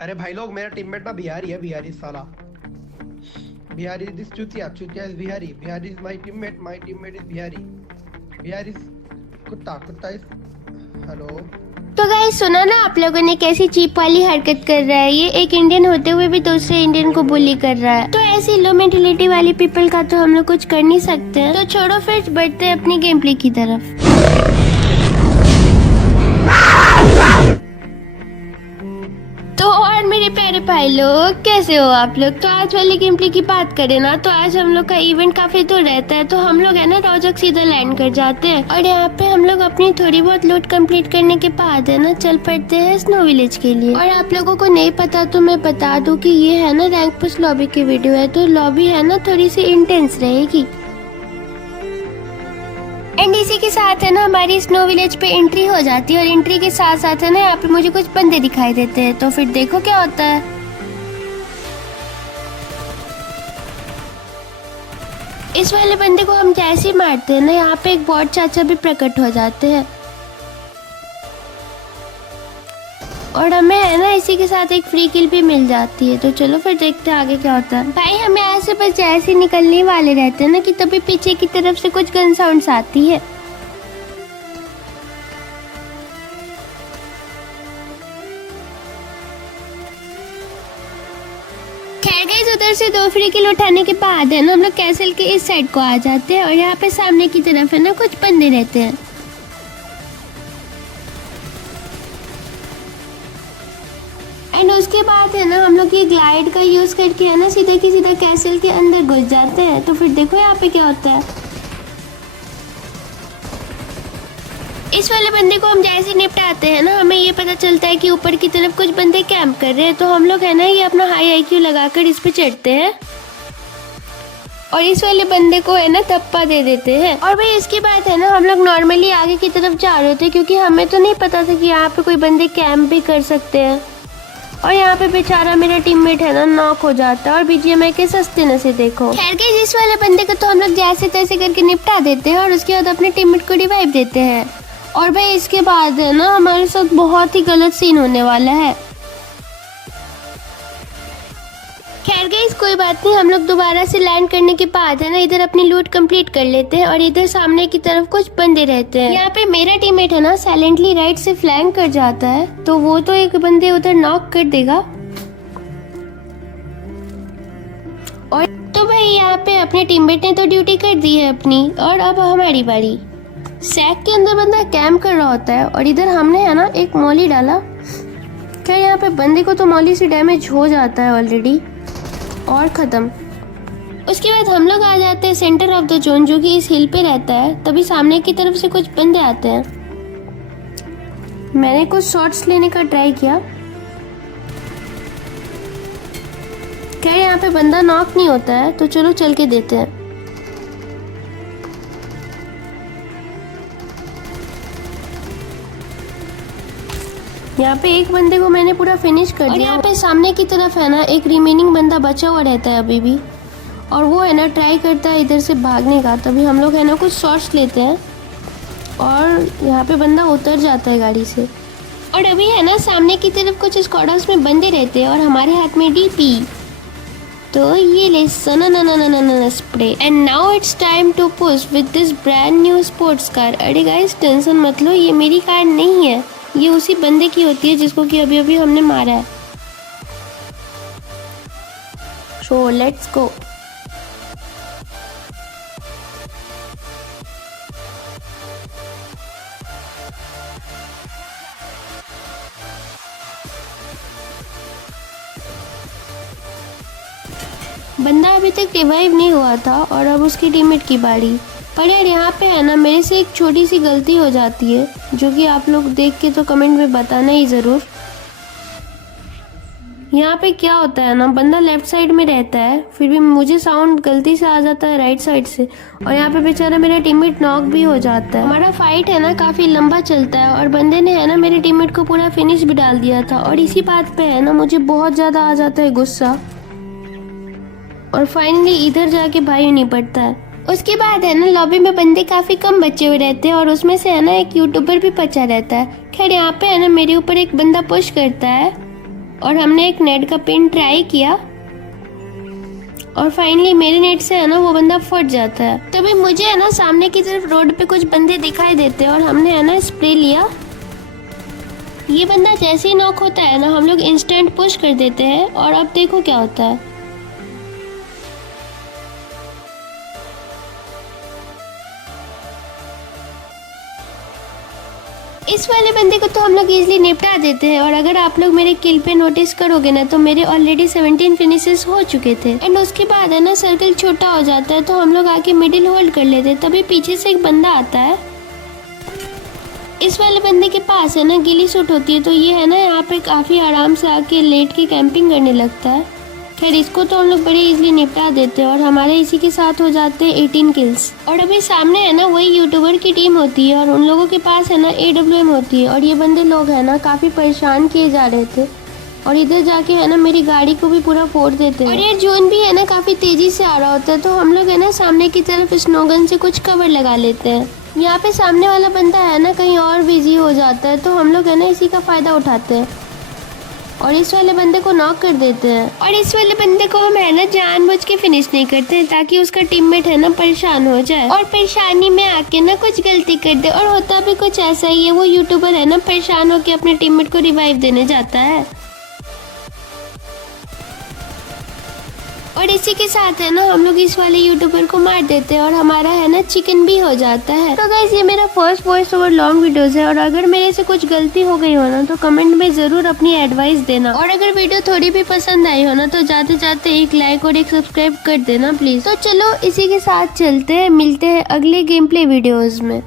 अरे भाई लोग, मेरा टीममेट ना बिहारी है, बिहारी साला। बिहारी दिस चुतिया, चुतिया is Bihari, Bihari is my teammate is Bihari, Bihari कुत्ता, कुत्ता इज हेलो। तो गाइस सुना ना आप लोगों ने कैसी चीप वाली हरकत कर रहा है। ये एक इंडियन होते हुए भी दूसरे इंडियन को बुली कर रहा है। तो ऐसी लो मेंटेलिटी वाली पीपल का तो हम लोग कुछ कर नहीं सकते हैं। तो छोड़ो फिर बढ़ते हैं अपनी गेम प्ले की तरफ। तो और मेरे प्यारे भाई लोग कैसे हो आप लोग। तो आज वाली गेम प्ले की बात करें ना, तो आज हम लोग का इवेंट काफी दूर रहता है। तो हम लोग है ना रोजक सीधा लैंड कर जाते हैं और यहाँ पे हम लोग अपनी थोड़ी बहुत लूट कंप्लीट करने के बाद है ना चल पड़ते हैं स्नो विलेज के लिए। और आप लोगों को नहीं पता तो मैं बता दूं कि ये है ना रैंक पुश लॉबी की वीडियो है। तो लॉबी है ना थोड़ी सी इंटेंस रहेगी। एंड इसी के साथ है ना हमारी स्नो विलेज पे एंट्री हो जाती है। और एंट्री के साथ साथ है ना यहाँ पे मुझे कुछ बंदे दिखाई देते हैं। तो फिर देखो क्या होता है। इस वाले बंदे को हम जैसे ही मारते हैं ना, यहाँ पे एक बॉट चाचा भी प्रकट हो जाते हैं और हमें है ना इसी के साथ एक फ्री किल भी मिल जाती है। तो चलो फिर देखते हैं आगे क्या होता है। भाई हमें यहाँ से बस जैसे निकलने वाले रहते हैं ना कि तभी पीछे की तरफ से कुछ गन साउंड्स आती है। खैर गाइस उधर से 2 फ्री किल उठाने के बाद है ना हम लोग कैसल के इस साइड को आ जाते हैं और यहाँ पे सामने की तरफ है ना कुछ बंदे रहते हैं। एंड उसके बाद है ना हम लोग ये ग्लाइड का यूज करके है ना सीधे की सीधा कैसल के अंदर घुस जाते हैं। तो फिर देखो यहाँ पे क्या होता है। इस वाले बंदे को हम जैसे निपटाते हैं ना, हमें ये पता चलता है कि ऊपर की तरफ कुछ बंदे कैंप कर रहे हैं। तो हम लोग है ना ये अपना हाई आईक्यू लगाकर इस पे चढ़ते हैं और इस वाले बंदे को है ना धप्पा दे देते हैं। और भाई इसके बाद है ना हम लोग नॉर्मली आगे की तरफ जा रहे थे क्योंकि हमें तो नहीं पता था कि यहाँ पे कोई बंदे कैंप भी कर सकते हैं। और यहाँ पे बेचारा मेरा टीममेट है ना नॉक हो जाता है और बीजीएमआई के सस्ते नशे देखो। खैर के इस वाले बंदे को तो हम लोग जैसे तैसे करके निपटा देते हैं और उसके बाद अपने टीममेट को रिवाइव देते हैं। और भाई इसके बाद है ना हमारे साथ बहुत ही गलत सीन होने वाला है। खैर गाइस कोई बात नहीं, हम लोग दोबारा से लैंड करने के बाद है ना इधर अपनी लूट कंप्लीट कर लेते हैं और इधर सामने की तरफ कुछ बंदे रहते हैं। यहाँ पे मेरा टीममेट है ना साइलेंटली राइट से फ्लैंक कर जाता है। तो वो तो एक बंदे उधर नॉक कर देगा। और तो भाई यहाँ पे अपने टीममेट ने तो ड्यूटी कर दी है अपनी और अब हमारी बारी। सैक के अंदर बंदा कैंप कर रहा होता है और इधर हमने है ना एक मॉली डाला। क्या यहाँ पे बंदे को तो मॉली से डैमेज हो जाता है ऑलरेडी और खत्म। उसके बाद हम लोग आ जाते हैं सेंटर ऑफ द जोन जो कि इस हिल पे रहता है। तभी सामने की तरफ से कुछ बंदे आते हैं। मैंने कुछ शॉट्स लेने का ट्राई किया। क्या यहाँ पे बंदा नॉक नहीं होता है तो चलो चल के देते हैं। यहाँ पे एक बंदे को मैंने पूरा फिनिश कर दिया। यहाँ पे सामने की तरफ है ना एक रिमेनिंग बंदा बचा हुआ रहता है अभी भी और वो है ना ट्राई करता है इधर से भागने का। तभी हम लोग है ना कुछ शॉट्स लेते हैं और यहाँ पे बंदा उतर जाता है गाड़ी से। और अभी है ना सामने की तरफ कुछ स्क्वाड्स में बंदे रहते हैं और हमारे हाथ में डीपी। तो ये ले सना spray and now it's time to push with this brand new sports car. अरे गाइस टेंशन मत लो, ये मेरी कार नहीं है, ये उसी बंदे की होती है जिसको कि अभी अभी हमने मारा है। So let's go. बंदा अभी तक रिवाइव नहीं हुआ था और अब उसकी टीममेट की बारी। पर यार यहाँ पे है ना मेरे से एक छोटी सी गलती हो जाती है जो कि आप लोग देख के तो कमेंट में बताना ही ज़रूर। यहाँ पे क्या होता है ना, बंदा लेफ्ट साइड में रहता है फिर भी मुझे साउंड गलती से आ जाता है राइट साइड से और यहाँ पे बेचारा मेरा टीममेट नॉक भी हो जाता है। हमारा फाइट है ना काफ़ी लंबा चलता है और बंदे ने है ना मेरे टीममेट को पूरा फिनिश भी डाल दिया था। और इसी बात पे है ना मुझे बहुत ज़्यादा आ जाता है गुस्सा और फाइनली इधर जाके भाई नहीं पड़ता है। उसके बाद है ना लॉबी में बंदे काफ़ी कम बचे हुए रहते हैं और उसमें से है ना एक यूट्यूबर भी बचा रहता है। खैर यहाँ पे है ना मेरे ऊपर एक बंदा पुश करता है और हमने एक नेट का पिन ट्राई किया और फाइनली मेरे नेट से है ना वो बंदा फट जाता है। तभी मुझे है ना सामने की तरफ रोड पे कुछ बंदे दिखाई देते हैं और हमने है ना स्प्रे लिया। ये बंदा जैसे ही नॉक होता है ना हम लोग इंस्टेंट पुश कर देते हैं और अब देखो क्या होता है। इस वाले बंदे को तो हम लोग इजीली निपटा देते हैं और अगर आप लोग मेरे किल पे नोटिस करोगे ना तो मेरे ऑलरेडी 17 फिनिशेस हो चुके थे। एंड उसके बाद है ना सर्कल छोटा हो जाता है तो हम लोग आके मिडिल होल्ड कर लेते हैं। तभी पीछे से एक बंदा आता है। इस वाले बंदे के पास है ना गिली सूट होती है तो ये है ना यहाँ पे काफी आराम से आके लेट के कैंपिंग करने लगता है। खैर इसको तो हम लोग बड़े इजीली निपटा देते हैं और हमारे इसी के साथ हो जाते हैं 18 किल्स। और अभी सामने है ना वही यूट्यूबर की टीम होती है और उन लोगों के पास है ना AWM होती है और ये बंदे लोग है ना काफी परेशान किए जा रहे थे और इधर जाके है ना मेरी गाड़ी को भी पूरा फोड़ देते हैं। और ये जोन भी है ना काफी तेजी से आ रहा होता है तो हम लोग है ना सामने की तरफ स्नोगन से कुछ कवर लगा लेते हैं। यहाँ पे सामने वाला बंदा है ना कहीं और बिजी हो जाता है तो हम लोग है ना इसी का फायदा उठाते हैं और इस वाले बंदे को नॉक कर देते हैं। और इस वाले बंदे को हम है ना जानबूझ के फिनिश नहीं करते हैं ताकि उसका टीममेट है ना परेशान हो जाए और परेशानी में आके ना कुछ गलती कर दे। और होता भी कुछ ऐसा ही है, वो यूट्यूबर है ना परेशान होके अपने टीममेट को रिवाइव देने जाता है और इसी के साथ है ना हम लोग इस वाले यूट्यूबर को मार देते हैं और हमारा है ना चिकन भी हो जाता है। तो गाइस ये मेरा first voice over long videos है और अगर मेरे से कुछ गलती हो गई हो ना तो कमेंट में जरूर अपनी एडवाइस देना। और अगर वीडियो थोड़ी भी पसंद आई हो ना तो जाते जाते एक लाइक और एक सब्सक्राइब कर देना प्लीज। तो चलो इसी के साथ चलते हैं, मिलते हैं अगले गेम प्ले वीडियोज में।